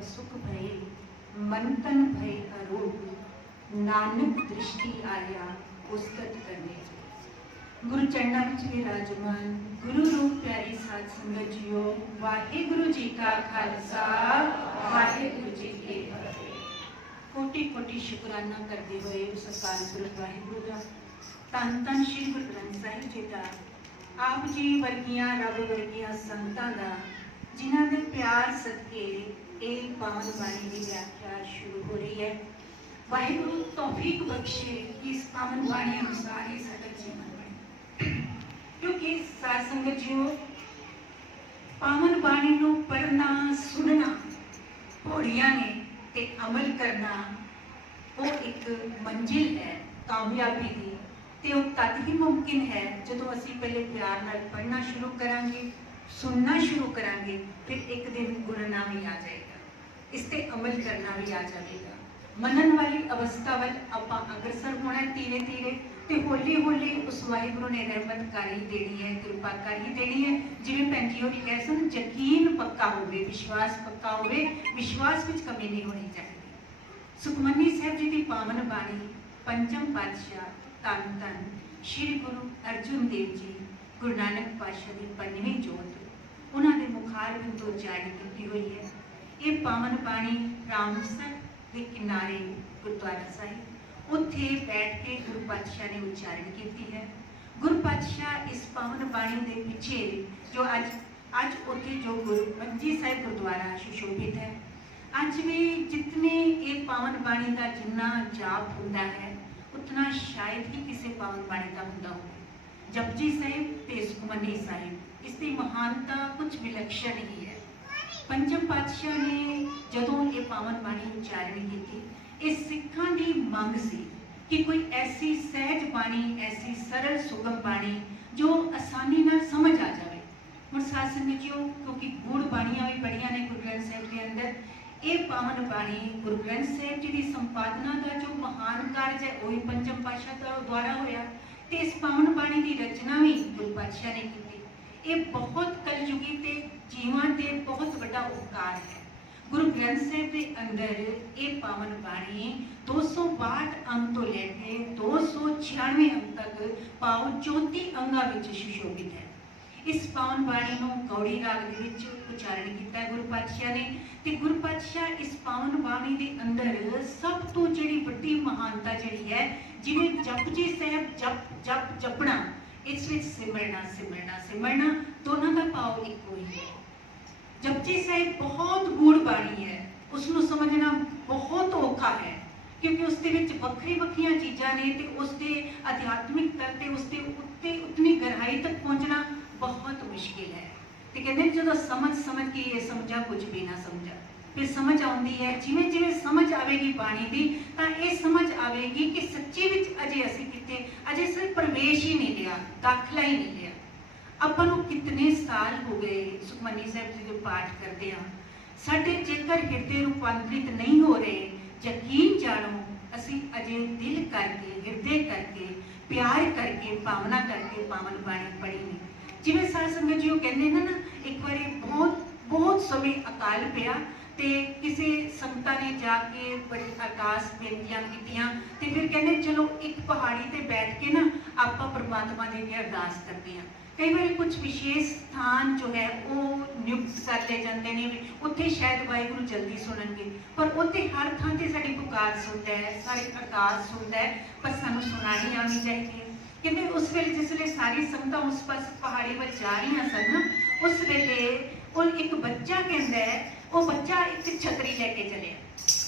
सब सुख भये, मन तन भय अरोग, नानक दृष्टि आया उस्तत करने। गुरु चरणों में विराजमान गुरु रूप प्यारी साध संगत जियो, वाहेगुरु जी का खालसा, वाहेगुरु जी की फतेह। कोटि कोटि शुकराना करते हुए उस अकाल पुरख वाहिगुरु का, धन धन श्री गुरु ग्रंथ साहिब जी का, आप जी वर्गियां रब वर्गियां संतां दा, जिन्हां दे प्यार सदके एक पावन बाणी की व्याख्या शुरू हो रही है। वाहिगुरु तौफीक बख्शे कि इस पावन बाणी अनुसार ही साडा जीवन बने, क्योंकि साध संगत जीओ पावन बाणी नूं पढ़ना सुनना पौड़ियां ने ते अमल करना वो एक मंजिल है कामयाबी की। ते वो तद ही मुमकिन है जो असी पहले प्यार नाल पढ़ना शुरू करांगे, सुनना शुरू करांगे, फिर एक दिन गुणना भी आ जाएगा, इसते अमल करना भी आ जाएगा। मनन वाली अवस्था वाल आपां अग्रसर होना धीरे धीरे, ते हौली हौली उस वाहिगुरु ने रहमत कर ही देनी है, कृपा कर ही देनी है। जिवें भैन जी होरी कह सन, यकीन पक्का होवे, विश्वास पक्का होवे, विश्वास विच कमी नहीं होनी चाहिए। सुखमनी साहिब जी की पावन बाणी पंचम पातशाह धन धन श्री गुरु अर्जुन देव जी गुरु नानक पातशाह की 5वीं जोत उन्होंने मुखार बिंदु जारी की हुई है। ये पावन बाणी रामसर के किनारे गुरुद्वारा साहिब उत्थे बैठ के गुरु पातशाह ने उच्चारण की है। गुरु पातशाह इस पावन बाणी के पिछे जो अज उत्थे जो गुरु मंजी साहिब गुरुद्वारा सुशोभित है, अज भी जितने ये पावन बाणी का जिन्ना जाप होंदा है उतना शायद ही किसी पावन बाणी का होंदा हो। जपजी साहिब ते सुखमनी साहिब, इसकी महानता कुछ विलक्षण ही है। पंचम पातशाह ने जदों ये पावन बाणी उच्चारण की, इस सिखां की मंग सी कि कोई ऐसी सहज बाणी, ऐसी सरल सुगम बाणी जो आसानी नाल समझ आ जाए। हुण साध संगत जीओ, क्योंकि गूढ़ बाणियां भी बड़ियां ने गुरु ग्रंथ साहिब के अंदर, ये पावन बाणी गुरु ग्रंथ साहिब जी की संपादना का जो महान कार्य है वही पंचम पातशाह द्वारा होया, ते इस पावन बाणी की रचना भी गुरु पातशाह ने की। ये बहुत कलयुगी ते जीवां ते बहुत बड़ा उपकार है। गुरु ग्रंथ साहिब के अंदर ये पावन बाणी 262 अंग तो लेके 296 अंग तक पाव 34 अंगां विच सुशोभित है। इस पावन बाणी को कौड़ी राग दे विच उच्चारण किया गुरु पातशाह ने, ते गुरु पातशाह इस पावन बाणी के अंदर सब तो जिहड़ी वड्डी महानता जिहड़ी है, जिवें जपजी साहिब जप जप जपना, इस विच सिमरना सिमरना सिमरना दोनों का भाव इको ही है। जपजी साहिब बहुत गूढ़ बाणी है, उसनूं समझना बहुत औखा है, क्योंकि उसके विच वक्री वक्रियां चीज़ां ने, ते उसके अध्यात्मिक तल ते उसके उत्ते उतनी गहराई तक पहुँचना बहुत मुश्किल है। तो कहते हैं जो समझ समझ के ये समझा कुछ भी ना समझा, फिर समझ आती है। जिमें जिमें समझ आएगी बाणी की, तो ये समझ आएगी कि सच्ची विच अजे असी किते, अजे सिर्फ प्रवेश ही नहीं लिया, दाखला ही नहीं लिया। अपन को कितने साल हो गए सुखमनी साहिब जी जो पाठ करते हैं, साडे जेकर हिरदे रूपांतरित नहीं हो रहे, यकीन जानो असी अजे दिल करके हिरदे करके प्यार करके भावना करके पावन बाणी पढ़ी नहीं। जिवें साध संगत जी कहते हैं ना, एक बार बहुत बहुत समय अकाल पिया, ते किसी संगतां ने जाके बड़ी अरदास बेनतियां कीतियां, ते फिर कहते चलो एक पहाड़ी ते बैठ के ना आपां परमात्मा दी भी अरदास करते हैं। कई बार कुछ विशेष स्थान जो है वो नियुक्त कर ले जाते हैं, उत्थे शायद वाहिगुरु जल्दी सुननगे, पर उत्थे हर थां ते साडी पुकार सुनता है, सारी अरदास सुनता है, पर सानूं सुनानी आनी चाहिए। कहते उस वेले जिसले सारी संगतां उस पास पहाड़ी पर जा रही सन, उस वेले वो एक बच्चा कहता है, वो बच्चा एक छतरी लेके चलिया।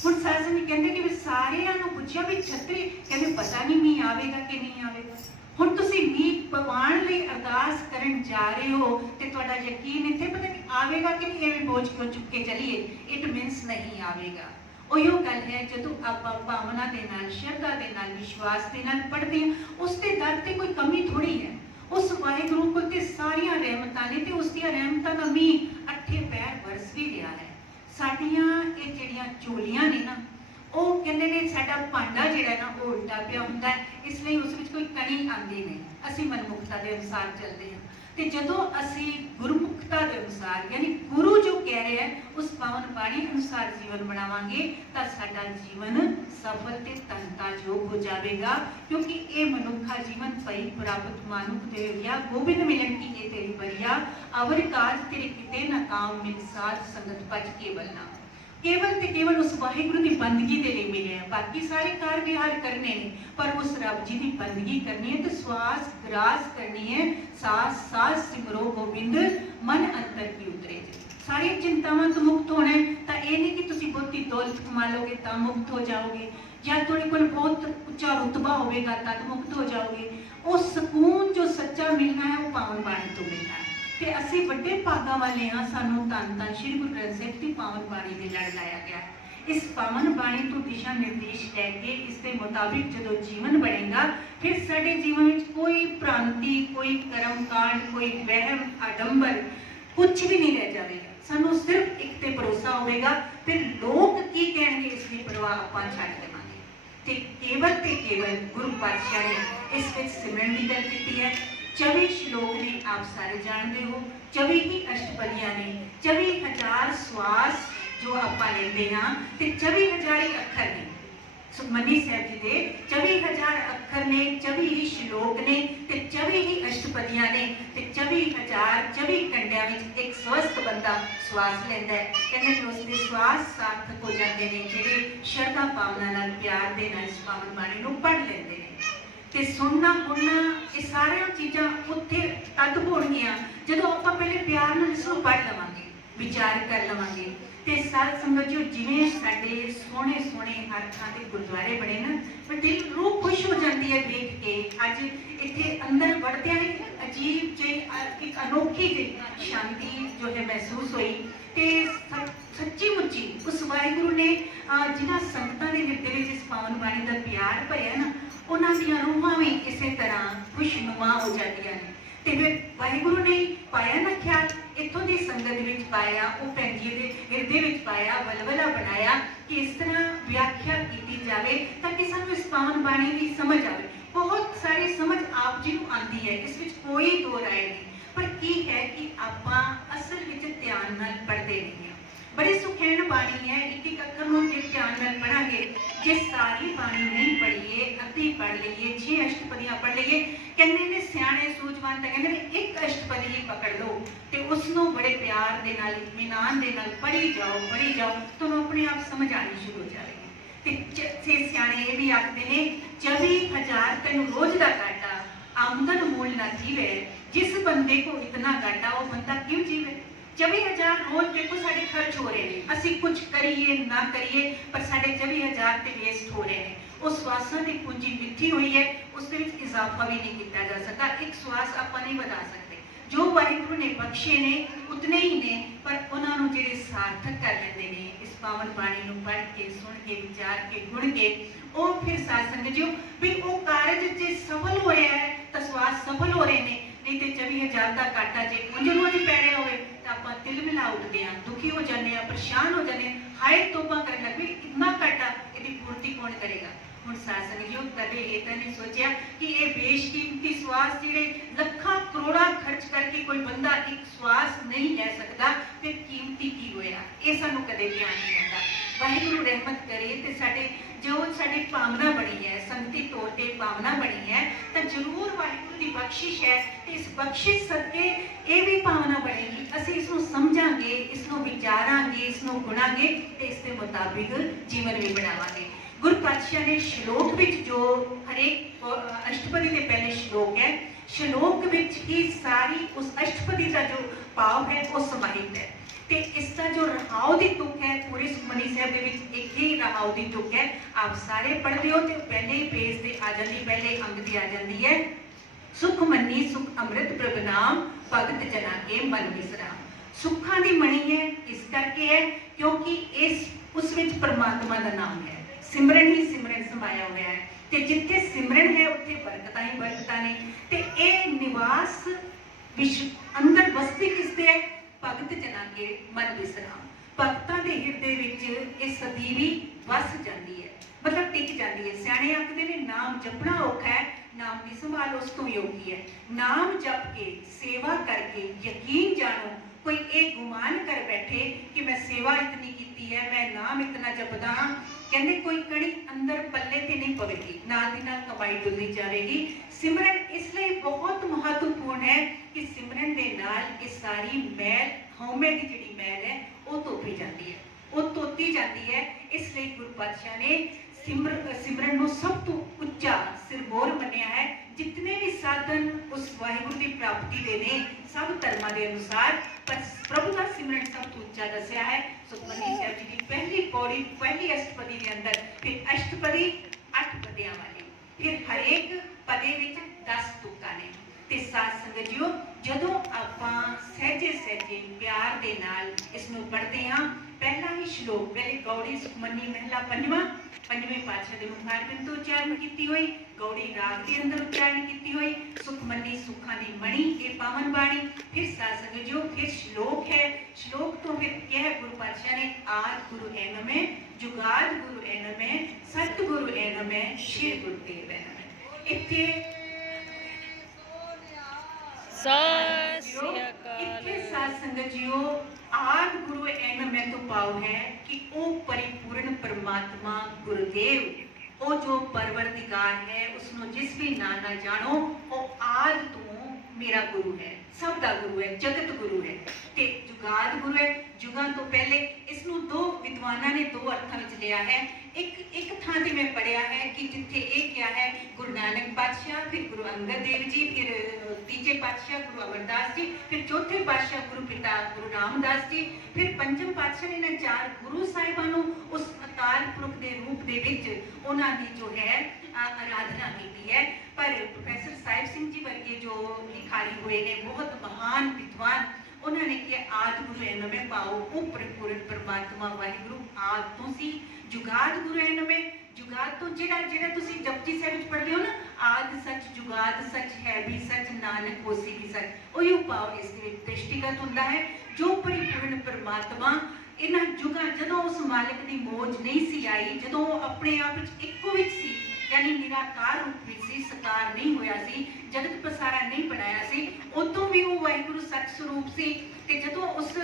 हुण साध संगत कहते कि सारियां नूं पुछया भी छतरी, कहते पता नहीं मीह आवेगा कि नहीं आवेगा। हुण तुसीं मीह पवाण लई अरदास करन जा रहे हो, ते तुहाडा यकीन इत्थे पता नहीं आवेगा कि नहीं, एवें बोझ क्यों चुक के चलीए, इट मीनस नहीं आवेगा। उहिओ गल है जदों आपां भावना दे नाल, श्रद्धा दे नाल, विश्वास दे नाल पढ़दे हां, उसदे दर ते कोई कमी थोड़ी है। उस वाहिगुरू कोल ते सारियां रहमतां ने, ते उसदियां रहमतां दा मीह अठे पैर बरस भी रहा है। साडियां ये जिहड़ियां चोलियां ने ना, वो कहते हैं साडा भांडा जिहड़ा ना वो उल्टा पिया हुंदा है, इसलिए उस विच कोई कणी आंदी नहीं। असीं मनमुखता के अनुसार चलते हैं, ते जदों असीं गुरमुखता के अनुसार, यानी गुरु जो कह रहे रहे हैं उस पावन बाणी अनुसार जीवन बनावांगे तो साडा जीवन सफल ते धनतायोग हो जाएगा, क्योंकि ये मनुखा जीवन पई प्राप्त मानुख दे गया गोबिंद मिलन की ये तेरी बरिया अवर काज तेरे किते ना काम मिल साध संगत पज केवल ना। केवल ते केवल उस वाहिगुरु की बंदगी के लिए मिले हैं, बाकी सारे कार विहार करने ने, पर उस रब जी की बंदगी करनी है तो श्वास ग्रास करनी है, सास सास सिमरो गोबिंद मन अंतर की उतरे। सारी चिंतावां तो मुक्त होना है, तो ये नहीं कि तुसी बहुती दौलत कमा लोगे तो मुक्त हो जाओगे, या थोड़े को बहुत उच्चा रुतबा होगा तब मुक्त हो जाओगे। वो सुकून जो सच्चा मिलना है वो पावन बाणी तो मिलना है। ते असी बड़े भागा वाले हाँ, सानू धन धन श्री गुरु ग्रंथ साहिब की पावन बाणी दे लड़ लाया गया। इस पावन बाणी तो दिशा निर्देश लैके इसके मुताबिक जो जीवन बनेगा, फिर साडे जीवन में कोई भ्रांति, कोई कर्म कांड, कोई वहम आडंबर कुछ भी नहीं रह जाएगा। सानू सिर्फ एक ते भरोसा होगा, फिर लोग की कहेंगे इसकी परवाह आपां छड्ड देवांगे। ते केवल गुरु पातशाह ने इस विच सिमरन की गल की है। 24 श्लोक ने आप सारे जानते हो, 24 ही अष्टपदियां ने, 24,000 श्वास जो आप लेंदे हां ते 24,000 ही अखर ने। सुखमनी साहब जी दे 24,000 अखर ने, 24 ही श्लोक ने ते 24 ही अष्टपदियां ने ते 24,000 24 घंटिया विच एक स्वस्थ बंदा श्वास लैंदा है। कहंदे कि उसके श्वास सार्थक हो जाते हैं जिहड़े शरधा भावना नाल प्यार दे नाल इस पावन बाणी नूं पढ़ लैंदे ने। ते सुनना बोलना ये सारिया चीज़ां उत्थे तद होणगियां जदों आपां पहले प्यार नाल इसनूं पढ़ लवांगे, विचार कर लवांगे। ते साध संगत जी जिवें साडे सोहणे सोहणे हर थां ते गुरुद्वारे बने ना, पर दिल रूह खुश हो जाती है देख के। अज इत्थे अंदर वड़दियां ही अजीब जी एक अनोखी जी शांति जो है महसूस हुई। ते सच्ची मुच्ची उस वाहिगुरु ने जिन्हां संगतां दे हिरदे विच इस पावन बाणी दा प्यार भरिया ना, उन्हां दीयां रूहां भी इसे तरह खुशनुमा हो जांदियां ने। ते फिर वाहिगुरु ने पाया ना ख्याल, इत्थों की संगत विच पाया, वो भैन जी दे हिरदे विच पाया, वलवला बनाया कि इस तरह व्याख्या की जाए ताकि सानू इस पावन बाणी की समझ आए। बहुत सारी समझ आप जी नूं आंदी है, इस विच कोई दो राय नहीं, पर की है कि आपां असल विच ध्यान नाल पढ़दे नहीं। बड़ी सुखैन बाणी है, एक एक अखर नूं जे ध्यान नाल पढ़ांगे, जे सारी बाणी नहीं पढ़ीए, अद्धी पढ़ लईए, 6 अष्टपदियां पढ़ लईए, कहंदे ने सियाणे सूझवान तां कहंदे ने एक अष्टपदी ही पकड़ लो ते उसनूं बड़े प्यार दे नाल इत्मीनान दे नाल पढ़ी जाओ तुहानूं अपने आप समझ आनी शुरू हो जाएगी। ते सियाणे ये भी आखदे ने 24,000 तैनूं रोज दा घाटा आमदन मूल ना जीवे, जिस बंदे को इतना घाटा वो बंदा क्यों जीवे। 24,000 रोज देखो साढ़े खर्च हो रहे हैं, असी कुछ करिए ना करिए पर साढ़े 24,000 ते वेस्ट हो रहे हैं। उस श्वासां की पूंजी मिठी हुई है, उसके विच इजाफा भी नहीं किया जा सकता। एक श्वास आप नहीं बढ़ा सकते, जो वाहिगुरु ने बख्शे ने उतने ही ने, पर उन्होंने जिहड़े सार्थक कर लेंदे ने इस पावन बाणी नूं पढ़ के सुन के विचार के गुण के, वो फिर साध संगत जी भी वो कारज जे सफल हो रहा है तो श्वास सफल हो रहे हैं, नहीं तो 24,000 का घाटा जे उंज रोज पै रहा होवे तो आप तिल मिला उठते हैं, दुखी हो जाते हैं, परेशान हो जाते हैं, हाय तोबा करने लगे इतना घाटा इसकी पूर्ति कौन करेगा। हुण साध संगत जी कदे ये तो नहीं सोचा कि ये बेशकीमती श्वास जिहड़े लखां करोड़ां खर्च करके कोई बंदा एक श्वास नहीं ले सकता, फिर कीमती की होया, ये सानू कदे ध्यान नहीं आता। वाहिगुरु रहमत करे तो साडे जो साडी भावना बनी है, संगती तौर पर भावना बनी है, तो जरूर वाहिगुरु की बख्शिश है। तो इस बख्शिश सदके ये भी भावना बनेगी, असीं इसनूं समझांगे, इसनूं विचारांगे, इसनूं गुणांगे तो इसके मुताबिक जीवन भी बनावांगे। गुरु पातशाह ने श्लोक विच जो हरेक अष्टपदी के पहले श्लोक है, श्लोक विच ही सारी उस अष्टपदी का जो भाव है वो समाहित है। ते इसका जो रहाव दी तुक है पूरे सुखमनी साहब दे विच एक ही रहाव दी तुक है, आप सारे पढ़ते हो तो पहले ही पेज से आ जाती, पहले अंग दी आ जाती है। सुख मनी सुख अमृत प्रभ नाम भगत जना के मन विसराम। सुखा दी मणि है इस करके है क्योंकि इस उस विच परमात्मा का नाम है, सिमरन ही सिमरन समाया हुआ है, ते जिथे सिमरन है उत्थे बरकता ही बरकता ने। ते ए निवास विश्व अंदर बसती किसते है, भगत जना के मन विसराम। भगतां दे हिरदे विच ये सदीवी वस जाती है, मतलब टिक जाती है। सियाणे आखदे ने नाम जपना औखा है, नाम की संभाल उस तो योगी है। नाम जप के सेवा करके यकीन जानो कोई एक गुमान कर बैठे कि मैं सेवा इतनी की है, मैं नाम इतना जपदा हाँ, कहते कोई कड़ी अंदर पल्ले ते नहीं पवेगी, नाल दी नाल कमाई डुलदी जाएगी। सिमरन इसलिए बहुत महत्वपूर्ण है कि सिमरन दे नाल ये सारी मैल हौमे की जिहड़ी मैल है वो धोती जाती है, वो धोती जाती है। इसलिए गुरु पातशाह ने सिमरन को सब तो उच्चा सिरमौर मनिया है। जितने भी साधन उस वाहिगुरु की प्राप्ति के ने सब धर्मां के अनुसार, पर प्रभु का सिमरन सब तो उच्चा दसिया है। सुखमनी साहिब जी की पहली पौड़ी पहली अष्टपदी के अंदर, फिर अष्टपदी 8 पदियां वाली, फिर हरेक पदे विच 10 तुक्कां ने। ते साध संगत जीओ, जदों आपां सहजे सहजे प्यार दे नाल इस नूं पढ़दे हां, पहला ही श्लोक पहले गौड़ी सुखमनी महला पंजवां, पंजवें पातशाह दे मुखार बिंद तो उच्चारण कीती हुई, गौड़ी राग के अंदर उच्चारण कीती हुई, सुखमनी सुखां दी मणि ये पावन बाणी। फिर साध संगत जीओ फिर श्लोक है, श्लोक तो फिर क्या है गुरु पातशाह ने, आद गुरु ऐ नमः, जुगाद गुरु ऐ नमः, सतगुरु ऐ नमः, श्री गुरुदेव ऐ नमः। इत्थे साध संगत जीओ आद गुरु ऐ नमः तो भाव है कि ओ परिपूर्ण परमात्मा गुरुदेव, ओ जो परवरदिगार है, उसनो जिस भी नाम ना जानो, ओ आद तो मेरा गुरु है, सब दा गुरु है, जगत गुरु है। ते जुगाद गुरु है, जुगां तो पहले इसनों दो विद्वाना ने दो अर्थां विच लिया है। एक थां ते मैं पढ़िया है कि जिथे एक क्या है गुरु नानक पातशाह, फिर गुरु अंगद देव जी, फिर तीजे पातशाह गुरु अमरदास जी, फिर चौथे पातशाह गुरु पिता गुरु रामदास जी, फिर पंचम पातशाह ने इन्हां 4 गुरु साहिबां नूं उस अकाल पुरख दे रूप दे विच उन्हां दी जो है आराधना की है। पर प्रोफेसर साहिब सिंह जी वर्गे जो लिखारी हुए हैं, बहुत महान विद्वान, उन्होंने कहा आद गुरु ऐ नमः पाओ, वो परिपूर्ण परमात्मा वाहिगुरु आद तो सी। जुगाद गुरु ऐ नमः, जुगाद तो जिहड़ा तुसीं जपजी साहिब विच पढ़दे हो ना, आद सच जुगाद सच है भी सच नानक होसी भी सच, उही पाओ इस दृष्टिगत हुंदा है। जो परिपूर्ण परमात्मा इन्हां जुगां जदों उस मालिक दी मौज नहीं सी आई, जदों अपने आप विच इक्को विच सी, यानी निराकार रूप में सी, सकार नहीं होया सी, जगत पसारा नहीं बनाया सी, उदों भी वो वाहिगुरु सच स्वरूप सी। ते जदों उस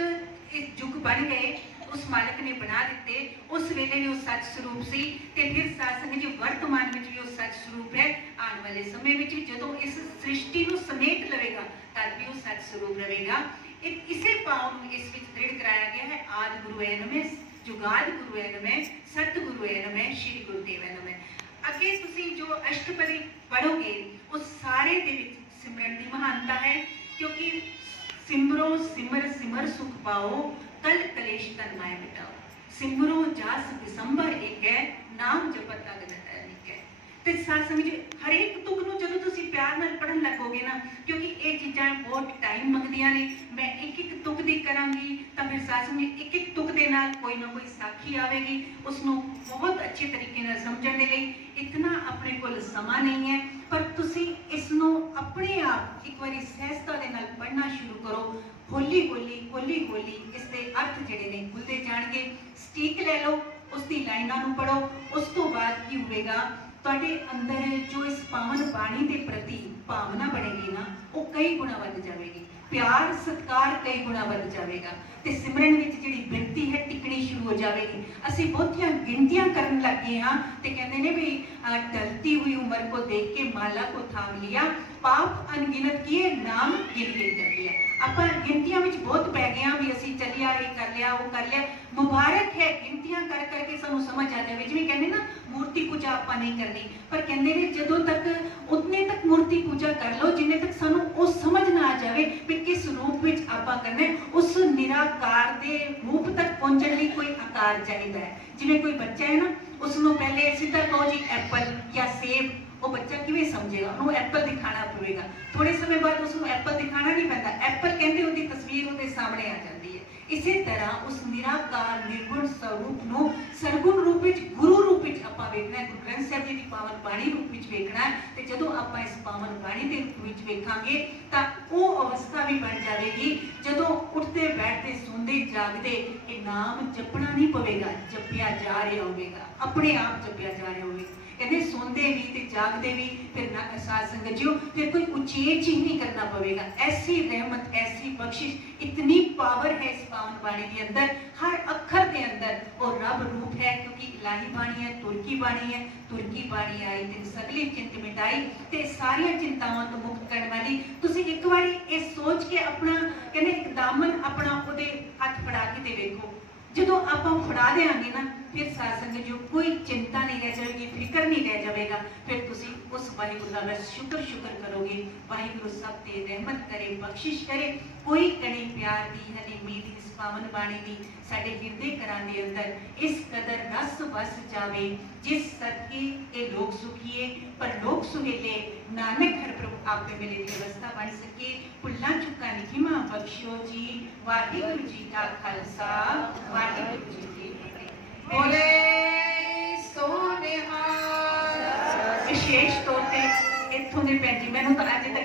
युग बन गए, उस मालिक ने बना दिते, उस वेले भी वो सच स्वरूप सी। ते फिर साध संगत जी वर्तमान में भी वो सच स्वरूप है। आने वाले समय में जदों इस सृष्टि को समेट लवेगा तद भी वो सच स्वरूप रहेगा। इसे भाव में इस विच दृढ़ कराया गया है, आद गुरु ऐ नमः, जुगाद गुरु ऐ नमः, सतगुरु ऐ नमः, श्री गुरुदेव ऐ नमः। अगे तुसीं जो अष्टपदी पढ़ोगे उस सारे दे विच सिमरन की महानता है, क्योंकि सिमरो सिमर सिमर सुख पाओ, कल कलेश तन माय मिटाओ। सिमरो जास दिसंबर एक है, नाम जपत तग निक है। ते साथ समझ हर एक तुक नूं जदों तुसीं प्यार नाल पढ़न लगोगे ना, क्योंकि ये चीज़ां बहुत टाइम मंगदियां ने, मैं एक एक तुक दी करांगी तां फिर साथ समझ एक एक तुक दे नाल कोई ना कोई साखी आवेगी, उसनूं बहुत अच्छे तरीके नाल समझण दे लई इतना अपने कोल समा नहीं है। पर तुसीं इसनूं अपने आप एक बारी सहजता दे नाल पढ़ना शुरू करो, हौली हौली इसके अर्थ जिहड़े ने खुलते जाणगे। स्टीक ले लो, उसकी लाइनां नूं पढ़ो, उस तो बाद की होवेगा तुहाडे अंदर जो इस पावन बाणी के प्रति भावना बनेगी ना, वो कई गुणा वध जाएगी, प्यार सत्कार कई गुणा वध जाएगा। ते सिमरन विच जिहड़ी बिरती है टिकनी शुरू हो जाएगी। असीं बहुतियां गिनतियां करन लग गए हाँ, ते कहंदे ने भी ढलती हुई उम्र को देख के माला को थाम लिया, पाप अनगिनत किए नाम गिन गिन कर लिया। आपां गिनतियां विच बहुत पै गए हाँ भी असीं चलिया ये कर लिया वो कर लिया। मुबारक है गिनतियां कर करके सानूं समझ आ जाए, जिवें कहंदे ना मूर्ति पूजा आपां नहीं करनी, पर कहंदे ने जदों तक उतने तक मूर्ति पूजा कर लो जिन्ने तक सानूं वो समझ ना आ जाए भी किस रूप विच आपां करना है। उस निराकार दे रूप तक पहुंचण लई कोई आकार चाहिदा है। जिवें कोई बच्चा है ना, उसनों पहले सीधा कहो जी एप्पल या सेब, वो बच्चा किवें समझेगा, उन्होंने एप्पल दिखाना पवेगा। थोड़े समय बाद उसको एप्पल दिखाना नहीं पैंदा, एप्पल कहते उसकी तस्वीर उसके सामने आ जाती है। इसी तरह उस निराकार निर्गुण स्वरूप नूं सरगुण रूप विच गुरु रूप विच आपां वेखना है, गुरु ग्रंथ साहिब जी की पावन बाणी रूप विच वेखना है। ते जदों आपां इस पावन बाणी दे रूप विच वेखांगे तां वो अवस्था भी बन जाएगी जदों उठते बैठते सोंदे जागदे ये नाम जपना नहीं पवेगा, जपिया जा रहा होगा, अपने आप जपिया जा रहा होगा। कहते सोंदे भी ते जागदे भी फिर ना साध संगत जियो फिर कोई उचेच ही नहीं करना पवेगा। ऐसी रहमत, ऐसी बख्शिश, इतनी पावर है इस पावन बाणी के अंदर, हर अखर के अंदर वो रब रूप है, क्योंकि इलाही बाणी है, तुर्की बाणी है। तुर्की बाणी आई ते सगली चिंत मिटाई ते सारियां चिंतावां तो मुक्त करने वाली। तुसी एक बारी ये सोच के अपना कहने एक दामन अपना ओदे हथ फड़ा के ते देखो, ਜਦੋਂ ਆਪਾਂ ਫੜਾ ਦੇਾਂਗੇ ਨਾ ਫਿਰ ਸਾਧ ਸੰਗਤ ਜੋ ਕੋਈ चिंता नहीं रह जाएगी, फिक्र नहीं रह जाएगा। फिर तुसी उस वाहिगुरु का बस शुक्र करोगे। वाहिगुरु सब ते रहमत करे, बख्शिश करे। कोई कणी प्यार दी हली मीत इस पावन बाणी दी साडे हिरदे घरां दे अंदर इस कदर रस बस जावे, जिस सदके ये लोग सुखिए पर लोग सुहेले नानक हर प्रभु आपे मिले की व्यवस्था बन सके। भुल्लां चुक्कां दी खिमा बख्शियो जी। वाहिगुरु जी का खालसा, वाहिगुरु जी की फतेह। बोले सोनिहाल। विशेष तौर पे इत्थों दे भैन जी मैनूं तां अज तक